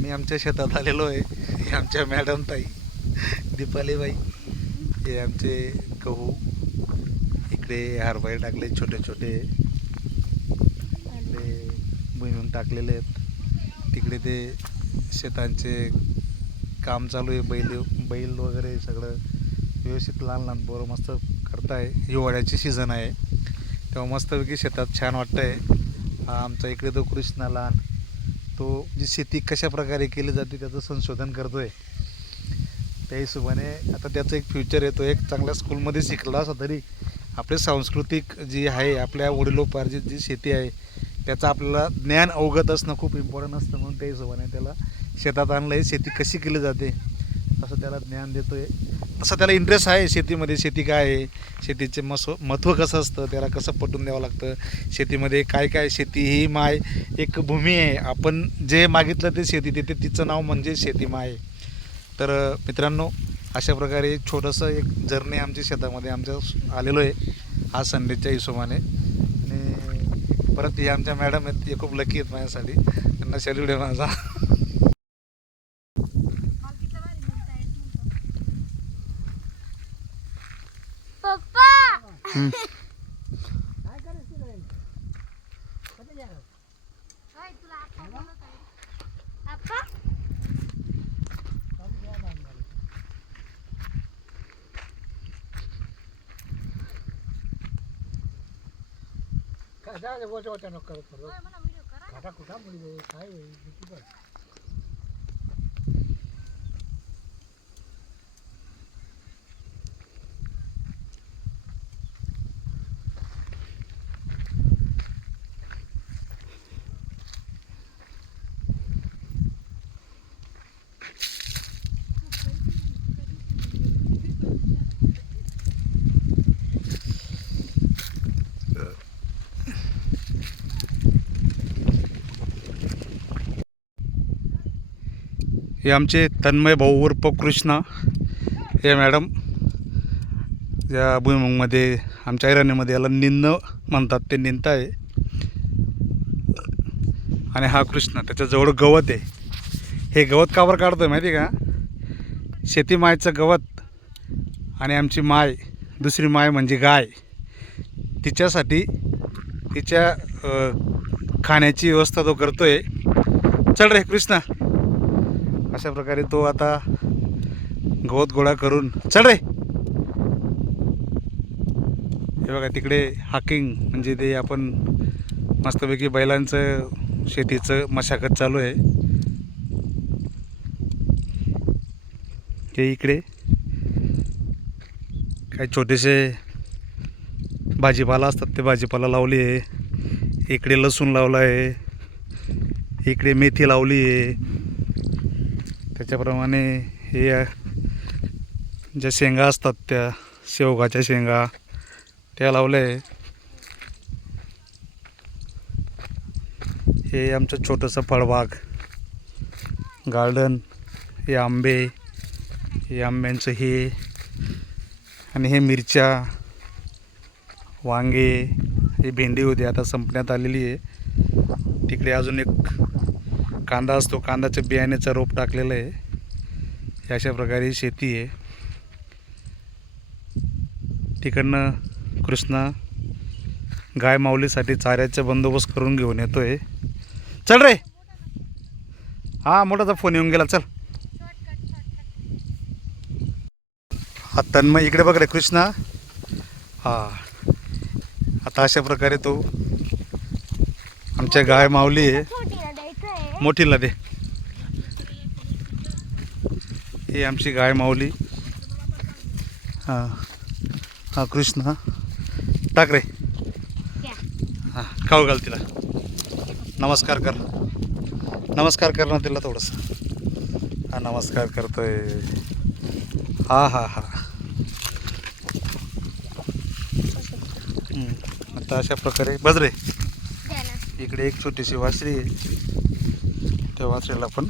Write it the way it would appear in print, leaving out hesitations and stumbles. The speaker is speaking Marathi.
आम्ही आमच्या शेतात आलेलो आहे. हे आमच्या मॅडम ताई दीपाली बाई, हे आमचे गहू, इकडे हरभरे टाकले छोटे छोटे, इकडे भुईमुग टाकलेले आहेत, तिकडे ते शेतांचे काम चालू आहे. बैल वगैरे सगळं व्यवस्थित लहान लहान पोरं मस्त करताय. हिवाळ्याची सीझन आहे तेव्हा मस्तपैकी शेतात छान वाटतं आहे. आमचा इकडे तो कृष्णा लहान, तो जी शेती कशा प्रकारे केली जाते त्याचं संशोधन करतो आहे. त्या हिशोबाने आता त्याचं एक फ्युचर येतो. एक चांगल्या स्कूलमध्ये शिकला असं तरी आपले सांस्कृतिक जी आहे, आपल्या वडिलोपार्जित जी शेती आहे त्याचं आपल्याला ज्ञान अवगत असणं खूप इम्पॉर्टंट असतं. म्हणून त्या हिशोबाने त्याला शेतात आणलं आहे. शेती कशी केली जाते असं त्याला ज्ञान देतो आहे. तसं त्याला इंटरेस्ट आहे शेतीमध्ये. शेती काय आहे, शेतीचे महत्त्व कसं असतं, त्याला कसं पटवून द्यावं लागतं, शेतीमध्ये काय काय. शेती ही माय एक भूमी आहे. आपण जे मागितलं ते शेती देते, तिचं नाव म्हणजे शेती माय. तर मित्रांनो, अशा प्रकारे छोटंसं एक जर्नी आमच्या शेतामध्ये आमच्या आलेलो आहे आज संडेच्या हिशोबाने. आणि परत हे आमच्या मॅडम आहेत, ते खूप लकी आहेत माझ्यासाठी, त्यांना सॅल्यूट आहे माझा. हे आमचे तन्मय भाऊ उर्फ कृष्णा, हे मॅडम या भुईमुगमध्ये आमच्या ऐराणीमध्ये याला निंद म्हणतात, ते निंद आहे. आणि हा कृष्णा, त्याच्याजवळ गवत आहे. हे गवत कावर काढतो आहे माहिती का? शेती मायचं गवत आणि आमची माय, दुसरी माय म्हणजे गाय, तिच्यासाठी तिच्या खाण्याची व्यवस्था तो करतो आहे. चल रे कृष्णा. अशा प्रकारे तो आता गवत गोळा करून, चल रे. हे बघा तिकडे हाकिंग म्हणजे ते आपण मस्तपैकी बैलांचं शेतीचं मशागत चालू आहे. ते इकडे काही छोटेसे भाजीपाला असतात, ते भाजीपाला लावली आहे. इकडे लसूण लावला आहे, इकडे मेथी लावली आहे. त्याच्याप्रमाणे हे ज्या शेंगा असतात त्या शेवगाच्या शेंगा त्या लावल्या आहे. हे आमचं छोटंसं फळबाग गार्डन. हे आंबे, हे आंब्यांचं हे, आणि हे मिरच्या, वांगे, ही भेंडी होती आता संपण्यात आलेली आहे. तिकडे अजून एक कांदा असतो, कांद्याचं बियाण्याचं रोप टाकलेलं आहे. हे अशा प्रकारे शेती आहे. तिकडनं कृष्णा गाय माऊलीसाठी चाऱ्याचा बंदोबस्त करून घेऊन येतो आहे. चल रे. हा मोठाचा फोन येऊन गेला, चल. हा तन्मय इकडे बघ रे कृष्णा. हा आता अशा प्रकारे तो आमच्या गाय माऊली आहे, मोठीला दे. ही आमची गाय माऊली. हां हा कृष्णा टाक रे. हां खाऊ घाल तिला. नमस्कार कर, नमस्कार कर ना तिला थोडंसं. हा नमस्कार करतोय. हा हा हा. आता अशा प्रकारे बज रे. इकडे एक छोटीशी वासरी आहे, त्या वासरीला पण